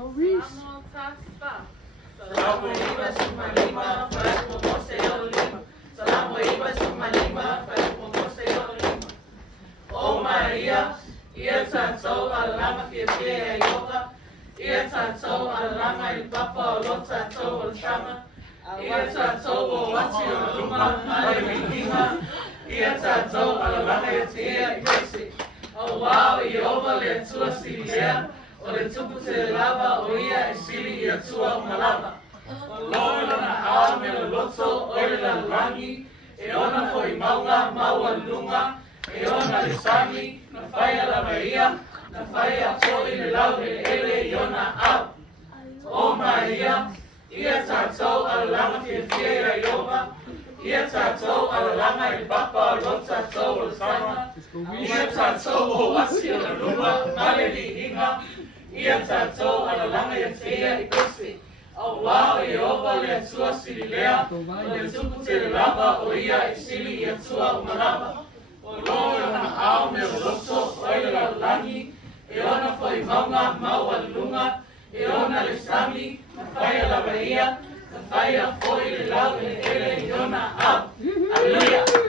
Salamo taspa. Salamo iba sumalima, faz com você eu lima. Salamo iba sumalima, faz com você eu lima. Oh Maria, ia tatou alama que é yoga. Ia tatou alama il papa lo tatou o chama. Ia tatou o wati o luma, ale minima. Ia tatou alama e tia. Oh wow, Jehovah le tua silea. O le tupu te lava o ia e sili i atua o malama. O loa na ao me le loto o le la langi, e ona fo i maunga maua lunga, e ona le sangi, na whaia la maia, na whaia fo i le lau le ele i ona au. O Maria, ia tātou ala langa fia fia i Iova, ia tātou ala langa i papa o lo tātou o le whainga, ia tātou o wasi o la luma, male ni inga, ia tātou ala langa i fia i kusi. O wao i Iova le atua sili lea, o le tupu te le lava o ia i sili i atua o malama. O loa na ao me o loto o ele la langi, e ona fo i maunga maua lunga, e ona le sami, na whaia la bahia, na whaia fo i le lau e ele i ona au. Alleluia!